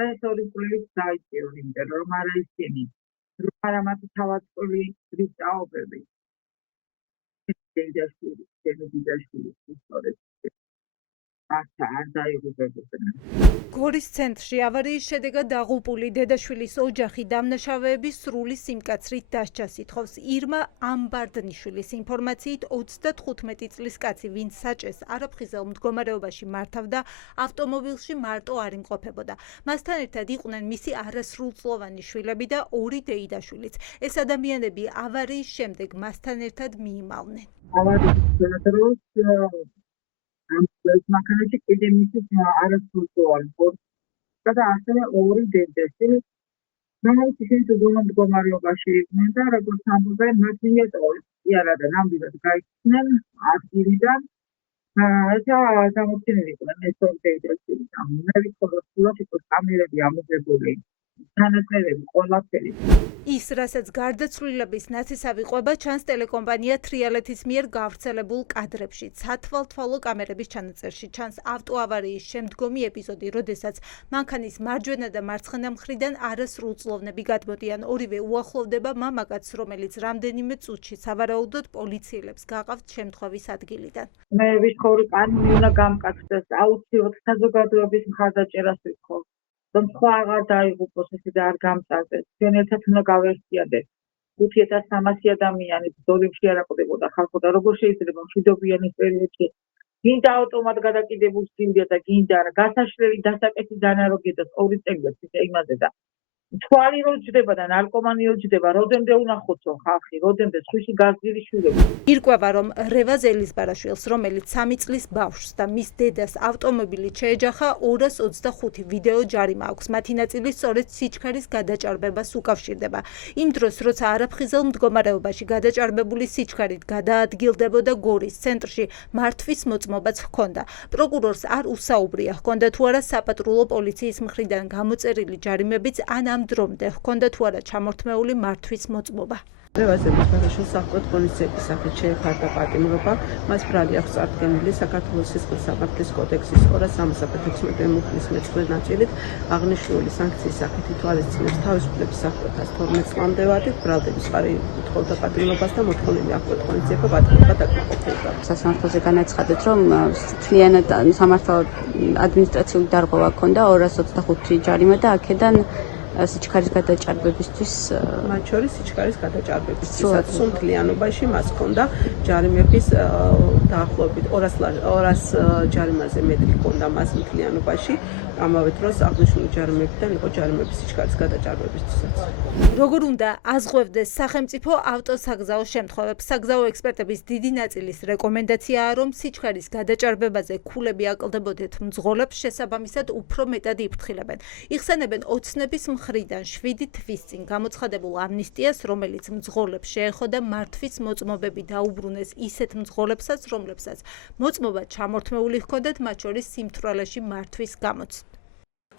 საერთაშორისო საიტი იმიტომ რომ არა ისინი რომ არა მათი თავდაცველი ვისწავლები დედაშვილი ისტორია არ დაიღუპებოდნენ. გორის ცენტრში ავარიის შედეგად დაღუპული დედაშვილის ოჯახი დამნაშავეების სრული სიმკაცრით დასჯა სითხოვს. ირმა ამბარდნიშვილის ინფორმაციით 35 წლის კაცი, ვინც საჭეს არაფხიზელ მდგომარეობაში მართავდა, ავტომობილში მარტო არ იმყოფებოდა. მასთან ერთად იყვნენ მისი არასრულწლოვანი შვილები და 2 დეიდაშვილიც. ეს ადამიანები ავარიის შემდეგ მასთან ერთად მიიმალნენ. ავარიის დროს ამ მანქანაში კიდე მისი არასრულწლოვანი ხორცი და ასევე 2 დედაში რომელიც ისინი მდგომარეობაში იყვნენ და როგორც ამბობენ მათ მიეწოვეს იარაღი ნამდვილად გაიქცნენ ადგილიდან და გამოცინები იყვნენ ეს 2 დედაში და მე ვიცოდი რომ ის კამერები ამოღებული თანასწორები ყველაფერი ის რასაც გარდაცვლილების ნაცისავი ყვება ჩანს ტელეკომპანია თრიალეთის მიერ გავრცელებულ კადრებში. სათვალთვალო კამერების ჩანაწერში ჩანს ავტოავარიის შემდგომი ეპიზოდი, როდესაც მანქანის მარჯვენა და მარცხენა მხრიდან არასრულწლოვნები გადმოდიან. ორივე უახლოვდება მამაკაცს, რომელიც რამდენიმე წუთში სავარაუდოდ პოლიციელებს გაყავთ შემთხვევის ადგილიდან. მე ვიცხოვრი კანონი უნდა გამკაცდეს აუცილებლად საზოგადოების მხარდაჭერას ვიცხოვ. რომ სხვა აღარ დაიღუპოს ესე და არ გამწარდეს. ჩვენ ერთად უნდა გავერთიადეთ. 5300 ადამიანი ბრძოლებში არ აკვდებოდა ხალხო და როგორ შეიძლება მშვიდობიანის პერიოდში გინდა ავტომატ გადაკიდებულ სინდია და გინდა გასაშლელი დასაკეთი დანაროგებას 2 წელია იმაზე და თვალი რო ჯდება და ნარკომანი რო ჯდება, როდემდე უნდა ხოცო ხალხი, როდემდე სხვისი გაზრდილი შვილები. ირკვევა რომ რევაზ ელიზბარაშვილს, რომელიც 3 წლის ბავშვს და მის დედას ავტომობილით შეეჯახა 225 ვიდეო ჯარიმა აქვს. მათი ნაწილი სწორედ სიჩქარის გადაჭარბებას უკავშირდება. იმ დროს, როცა არაფხიზელ მდგომარეობაში გადაჭარბებული სიჩქარით გადაადგილდებოდა გორის ცენტრში, მართვის მოწმობაც ჰქონდა. პროკურორს არ უსაუბრია ჰქონდა თუ არა საპატრულო პოლიციის მხრიდან გამოწერილი ჯარიმებიც ან ამ დრომდე ჰქონდა თუ არა ჩამორთმეული მართვის მოწმობა. რევაზ ელიზბარაშვილს საფრთხეთ ღონისძიების სახით შეეფარდა პატიმრობა. მას ბრალი აქვს წარდგენილი საქართველოს სისხლის სამართლის კოდექსის 236 მუხლის მე-9 ნაწილით აღნიშნული სანქციის სახით ითვალისწინებს თავისუფლების საფრთხეთას 12 წლამდე ვადით. ბრალდების ხარი უთხოვდა პატიმრობას და მოთხოვნილი აღკვეთ ღონისძიება პატიმრობა დაკმაყოფილდა. სასამართლოზე განაცხადეთ, რომ მთლიანად სამართალ ადმინისტრაციული დარღვევა ჰქონდა 225 ჯარიმა და აქედან სიჩქარის გადაჭარბებისთვის მათ შორის სიჩქარის გადაჭარბებისთვისაც სუმთლიანობაში მას ჰქონდა ჯარიმების დაახლოებით 200 ჯარიმაზე მეტი ჰქონდა მას მთლიანობაში. ამავე დროს აღნიშნული ჯარიმებიდან იყო ჯარიმების სიჩქარის გადაჭარბებისთვისაც. როგორ უნდა აზღვევდეს სახელმწიფო ავტოსაგზაო შემთხვევებს? საგზაო ექსპერტების დიდი ნაწილის რეკომენდაციაა, რომ სიჩქარის გადაჭარბებაზე ქულები აკლდებოდეთ მძღოლებს, შესაბამისად უფრო მეტად იფრთხილებენ. იხსენებენ ოცნების მხრიდან 7 თვის წინ გამოცხადებულ ამნისტიას, რომელიც მძღოლებს შეეხოდა მართვის მოწმობები დაუბრუნეს ისეთ მძღოლებსაც, რომლებსაც მოწმობა ჩამორთმეული ჰქონდათ, მათ შორის სიმთვრალეში მართვის გამოც.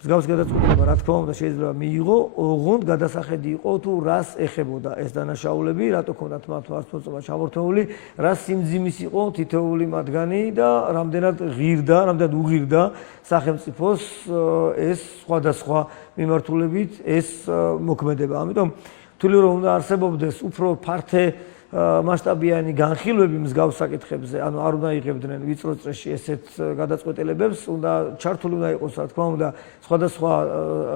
მსგავს გადაწყვეტილება რა თქმა უნდა შეიძლება მიიღო, ოღონდ გადასახედი იყო თუ რას ეხებოდა ეს დანაშაულები, რატო ჰქონდათ მათ მარცხმოწმობა ჩამორთმეული, რა სიმძიმის იყო თითოეული მათგანი და რამდენად ღირდა, რამდენად უღირდა სახელმწიფოს ეს სხვადასხვა მიმართულებით ეს მოქმედება. ამიტომ თვლი რომ უნდა არსებობდეს უფრო ფართე მასშტაბიანი განხილვები მსგავს საკითხებზე, ანუ არ უნდა იღებდნენ ვიწრო წრეში ესეთ გადაწყვეტილებებს, უნდა ჩართული უნდა იყოს, რა თქმა უნდა, სხვადასხვა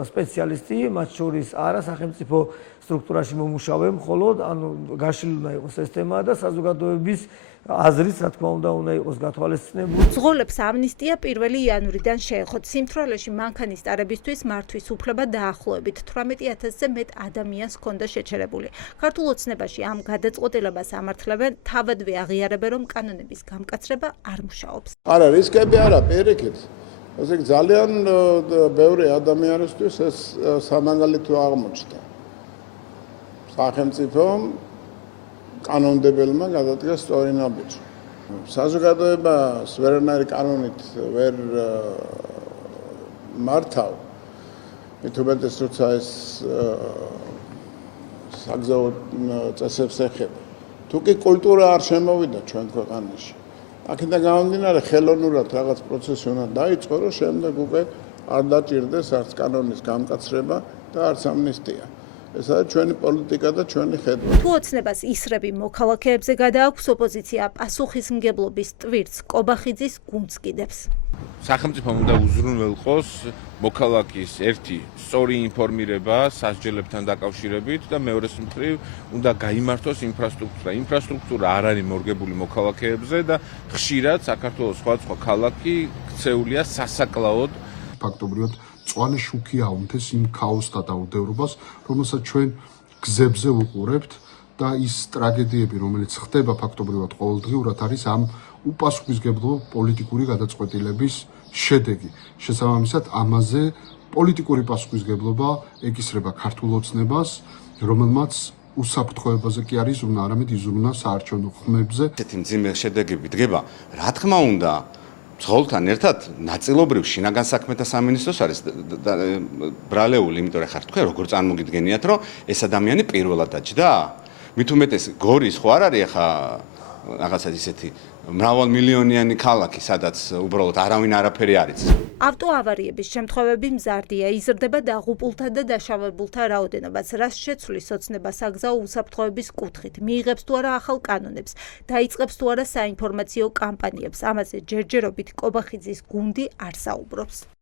სპეციალისტი, მათ შორის არა სახელმწიფო სტრუქტურაში მომუშავე, მხოლოდ ანუ გაშლილი უნდა იყოს ეს თემა და საზოგადოების აზრიც, რა თქმა უნდა იყოს გათვალისწინებული. მძღოლებს ამნისტია 1 იანვრიდან შეეხოთ. სიმთვრალეში მანქანის ტარებისთვის მართვის უფლება დაახლოებით 18000-ზე მეტ ადამიანს ჰქონდა შეჩერებული. ქართულ ოცნებაში ამ გადაწყვეტილებას ამართლებენ, თავადვე აღიარებენ, რომ კანონების გამკაცრება არ მუშაობს. არა, რისკები არა, პირიქით. ესე ძალიან ბევრი ადამიანისთვის ეს სამაგალითო აღმოჩნდა. სახელმწიფომ კანონმდებელმა გადადგა სწორი ნაბიჯი. საზოგადოებას ვერანაირი კანონით ვერ მართავ. მithumetes როცა ეს საგზაო წესებს ეხება. თუ კი კულტურა არ შემოვიდა ჩვენ ქვეყანაში. აქედან გამომდინარე ხელოვნურად რაღაც პროცესი უნდა დაიწყო, რომ შემდეგ უკვე არ დაჭირდეს არც კანონის გამკაცრება და არც ამნისტია. ეს არის ჩვენი პოლიტიკა და ჩვენი ხედვა. თუ ოცნებას ისრები მოქალაქეებზე გადააქვს, ოპოზიცია პასუხისმგებლობის ტვირთს კობახიძის გუნდს კიდევს. სახელმწიფომ უნდა უზრუნველყოს მოქალაქის ერთი სწორი ინფორმირება სასჯელებთან დაკავშირებით და მეორეს მხრივ უნდა გაიმართოს ინფრასტრუქტურა. ინფრასტრუქტურა არ არის მორგებული მოქალაქეებზე და ხშირად საქართველოს სხვადასხვა ქალაქი ქცეულია სასაკლაოდ. ფაქტობრივად წვანე შუქი აუნთეს იმ ქაოსსა და უდევრობას, რომელსაც ჩვენ გზებზე ვუყურებთ და ის ტრაგედიები, რომელიც ხდება ფაქტობრივად ყოველდღიურად, არის ამ უპასუხისმგებლო პოლიტიკური გადაწყვეტილების შედეგი. შესაბამისად, ამაზე პოლიტიკური პასუხისმგებლობა ეკისრება ქართულ ოცნებას, რომელმაც უსაფრთხოებაზე კი არის ზრუნა, არამედ იზრუნა საარჩევნო ხმებზე. ესეთი მძიმე შედეგები დგება, რა თქმა უნდა, მძღოლთან ერთად ნაწილობრივ შინაგან საქმეთა სამინისტროს არის ბრალეული, იმიტომ რომ ხარ თქვენ როგორ წარმოგიდგენიათ, რომ ეს ადამიანი პირველად დაჯდა? მით უმეტეს გორის ხო არ არის ახლა რაღაცა ისეთი მრავალმილიონიანი ქალაქი, სადაც უბრალოდ არავინ არაფერი არ იცის. ავტოავარიების შემთხვევები მზარდია, იზრდება დაღუპულთა და დაშავებულთა რაოდენობაც, რაც შეცვლის ოცნებას აგზაო უსაფრთხოების კუთხით, მიიღებს თუ არა ახალ კანონებს, დაიწყებს თუ არა საინფორმაციო კამპანიებს. ამაზე ჯერჯერობით კობახიძის გუნდი არ საუბრობს.